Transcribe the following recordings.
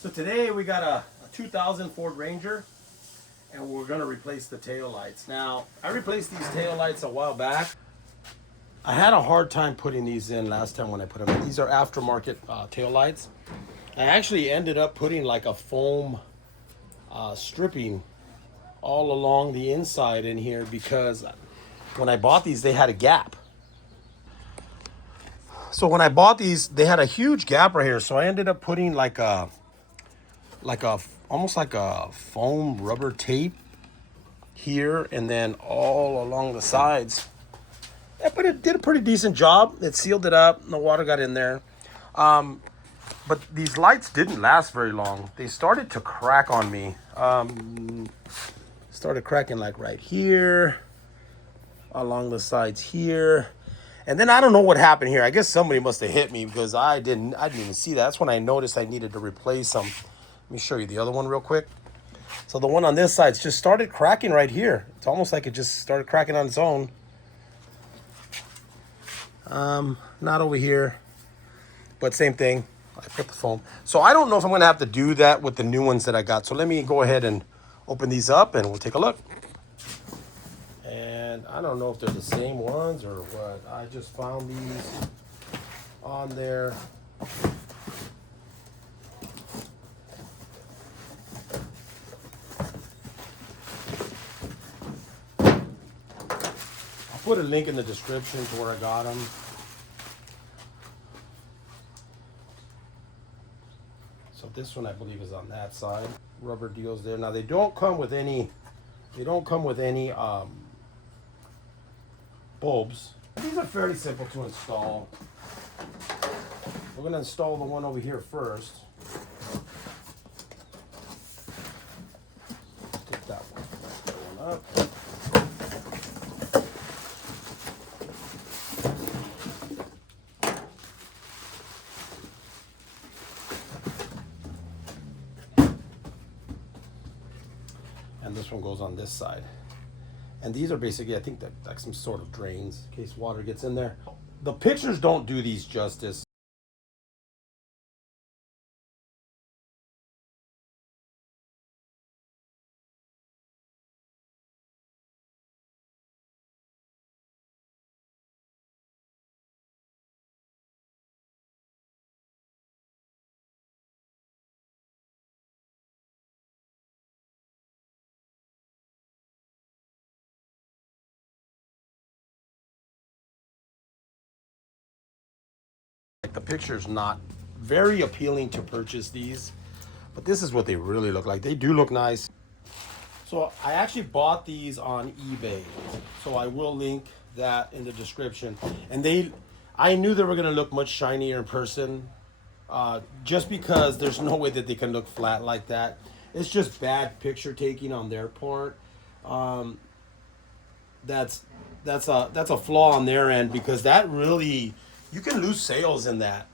So today we got a 2000 Ford Ranger, and we're going to replace the tail lights. Now, I replaced these tail lights a while back. I had a hard time putting these in last time when I put them in. These are aftermarket tail lights. I actually ended up putting like a foam stripping all along the inside in here because when I bought these, they had a gap. So when I bought these, they had a huge gap right here. So I ended up putting like a almost like a foam rubber tape here and then all along the sides. Yeah, but it did a pretty decent job. It sealed it up. The water got in there. But these lights didn't last very long. They started to crack on me. Started cracking like right here, along the sides here. And then I don't know what happened here. I guess somebody must have hit me because I didn't even see that. That's when I noticed I needed to replace them. Let me show you the other one real quick. So the one on this side just started cracking right here. It's almost like it just started cracking on its own. Not over here, but same thing. I put the foam. So I don't know if I'm gonna have to do that with the new ones that I got. So let me go ahead and open these up and we'll take a look. And I don't know if they're the same ones or what. I just found these on there. I'll put a link in the description to where I got them. So this one I believe is on that side. Rubber deals there. Now they don't come with any bulbs. These are fairly simple to install. We're going to install the one over here first. Take that one up. And this one goes on this side. And these are basically, I think, like some sort of drains in case water gets in there. The pictures don't do these justice. Like the picture's not very appealing to purchase these, but this is what they really look like. They do look nice. So I actually bought these on eBay, so I will link that in the description. And I knew they were gonna look much shinier in person, just because there's no way that they can look flat like that. It's just bad picture taking on their part. That's a flaw on their end because that really, you can lose sales in that.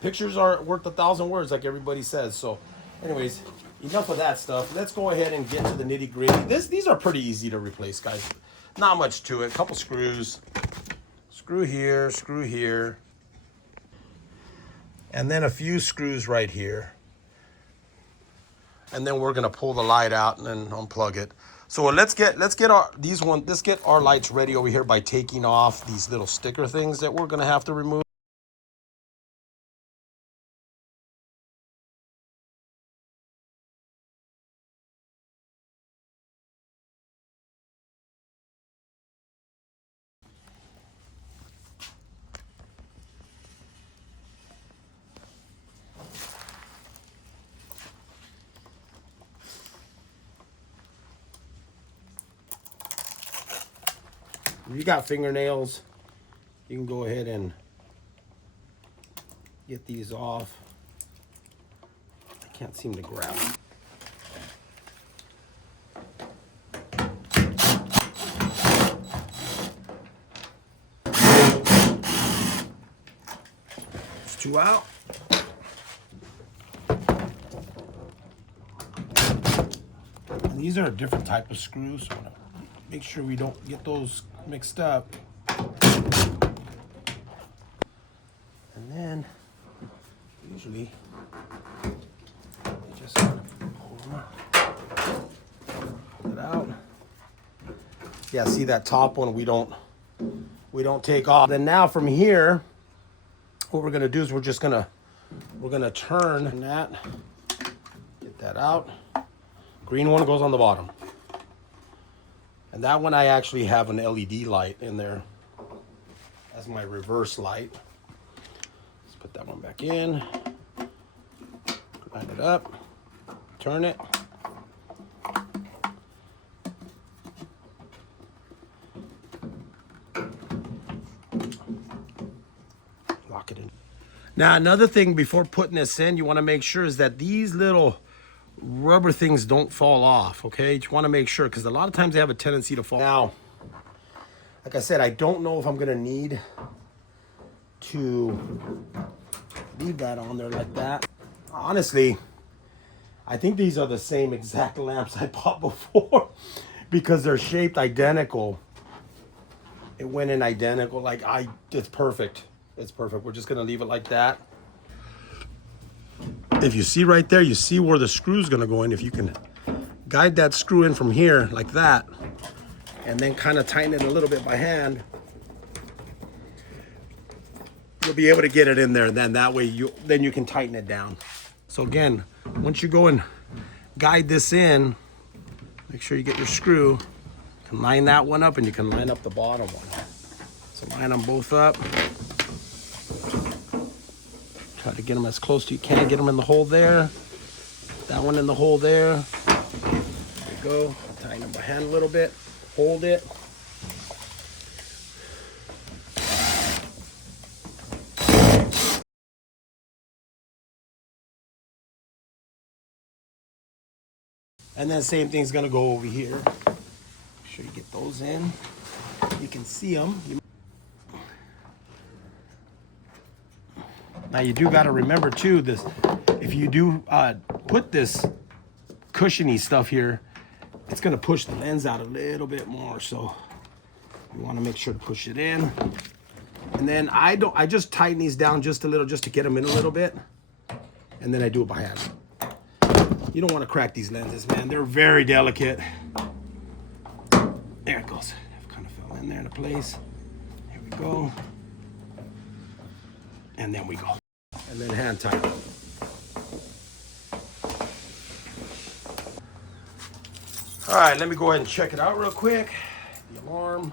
Pictures are worth 1,000 words, like everybody says. So, anyways, enough of that stuff. Let's go ahead and get to the nitty gritty. These are pretty easy to replace, guys. Not much to it. A couple screws. Screw here, and then a few screws right here. And then we're gonna pull the light out and then unplug it. So let's get our lights ready over here by taking off these little sticker things that we're gonna have to remove. If you got fingernails, you can go ahead and get these off. I can't seem to grab them. There's two out. And these are a different type of screws, so make sure we don't get those mixed up. And then usually Just kind of pull it out. Yeah, see that top one we don't take off. Then now from here, what we're gonna do is we're gonna turn that, get that out. Green one goes on the bottom. And that one I actually have an LED light in there as my reverse light. Let's put that one back in, grind it up, turn it. Lock it in. Now another thing before putting this in, you want to make sure is that these little rubber things don't fall off, okay? You want to make sure, because a lot of times they have a tendency to fall. Now, like I said, I don't know if I'm going to need to leave that on there like that. Honestly, I think these are the same exact lamps I bought before because they're shaped identical. It went in identical, it's perfect. It's perfect. We're just going to leave it like that. If you see right there, you see where the screw is going to go in. If you can guide that screw in from here like that, and then kind of tighten it a little bit by hand, you'll be able to get it in there. And then that way you can tighten it down. So again, once you go and guide this in, make sure you get your screw. You can line that one up and you can line up the bottom one. So line them both up. Try to get them as close as you can. Get them in the hole there. That one in the hole there. There you go. Tighten them by hand a little bit. Hold it. And then same thing's gonna go over here. Make sure you get those in. You can see them. Now you do got to remember too, this, if you do put this cushiony stuff here, it's going to push the lens out a little bit more. So you want to make sure to push it in. And then I just tighten these down just a little, just to get them in a little bit. And then I do it by hand. You don't want to crack these lenses, man. They're very delicate. There it goes. It kind of fell in there into place. Here we go. And then we go. And then hand tight. All right, let me go ahead and check it out real quick. The alarm.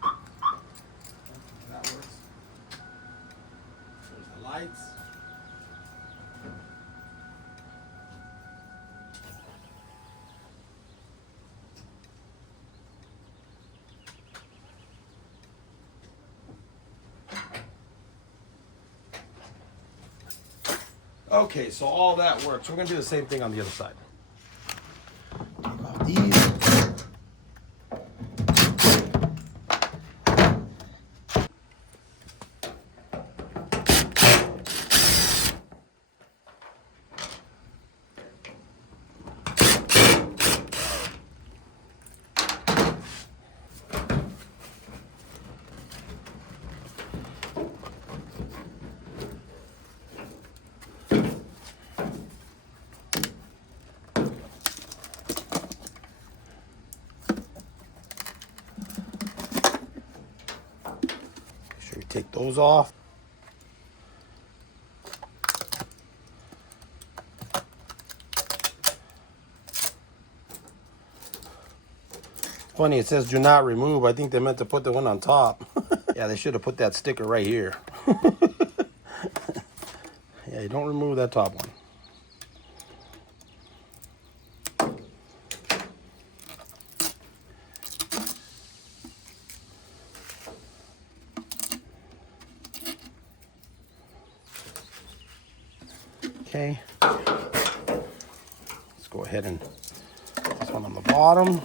That works. There's the lights. Okay, so all that works. We're gonna do the same thing on the other side. Take off these. Take those off. Funny, it says do not remove. I think they meant to put the one on top. Yeah, they should have put that sticker right here. Yeah, you don't remove that top one. Okay, let's go ahead and put this one on the bottom.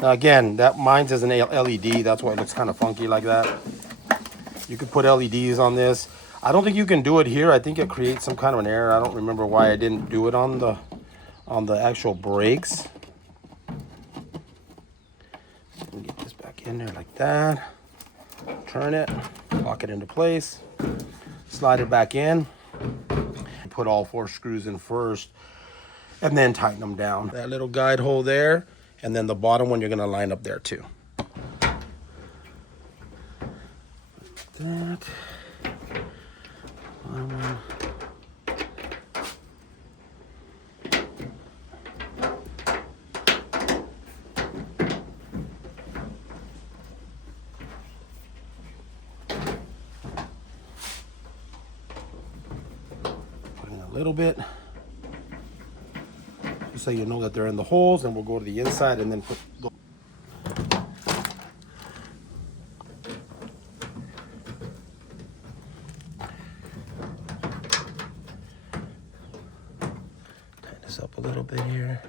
Now again, that mine's is an LED, that's why it looks kind of funky like that. You could put LEDs on this. I don't think you can do it here. I think it creates some kind of an error. I don't remember why I didn't do it on the actual brakes. Get this back in there like that. Turn it, lock it into place, slide it back in. Put all 4 screws in first. and then tighten them down. That little guide hole there, and then the bottom one you're gonna line up there too. That. Bottom one. Put in a little bit, just so you know that they're in the holes, and we'll go to the inside and then put. Tighten this up a little bit here.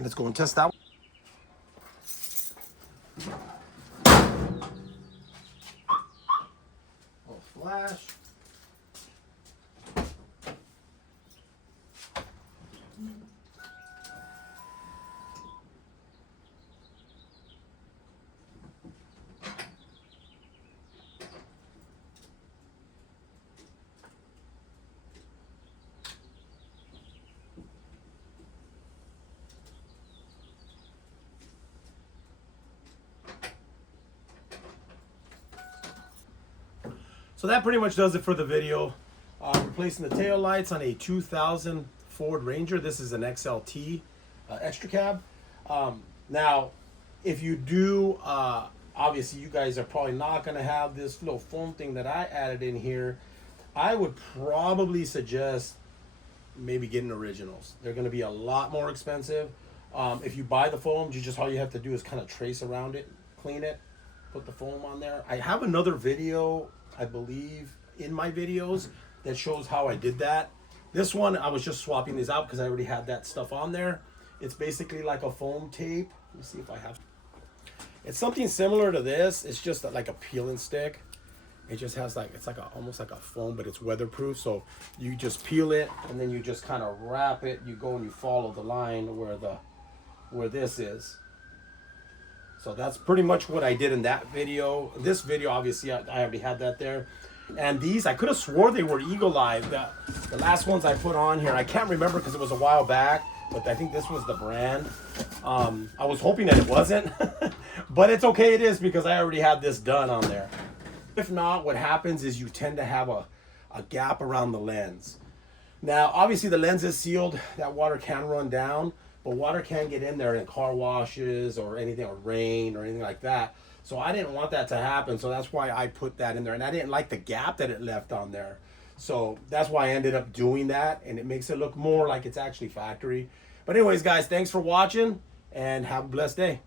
Let's go and test that one. Little flash. So that pretty much does it for the video. Replacing the tail lights on a 2000 Ford Ranger. This is an XLT extra cab. Now, if you do, obviously you guys are probably not going to have this little foam thing that I added in here. I would probably suggest maybe getting originals. They're going to be a lot more expensive. If you buy the foam, all you have to do is kind of trace around it, clean it, put the foam on there. I have another video, I believe, in my videos that shows how I did that. This one, I was just swapping these out because I already had that stuff on there. It's basically like a foam tape. Let me see if I have. It's something similar to this. It's just like a peel and stick. It just has like, it's like almost like a foam, but it's weatherproof. So you just peel it and then you just kind of wrap it. You go and you follow the line where this is. So that's pretty much what I did in that video. This video, obviously, I already had that there. And these, I could have swore they were Eagle Eye. The last ones I put on here, I can't remember because it was a while back, but I think this was the brand. I was hoping that it wasn't, but it's okay, it is, because I already had this done on there. If not, what happens is you tend to have a gap around the lens. Now, obviously the lens is sealed, that water can run down, but water can get in there in car washes or anything, or rain or anything like that. So I didn't want that to happen, so that's why I put that in there. And I didn't like the gap that it left on there. So that's why I ended up doing that, and it makes it look more like it's actually factory. But anyways, guys, thanks for watching, and have a blessed day.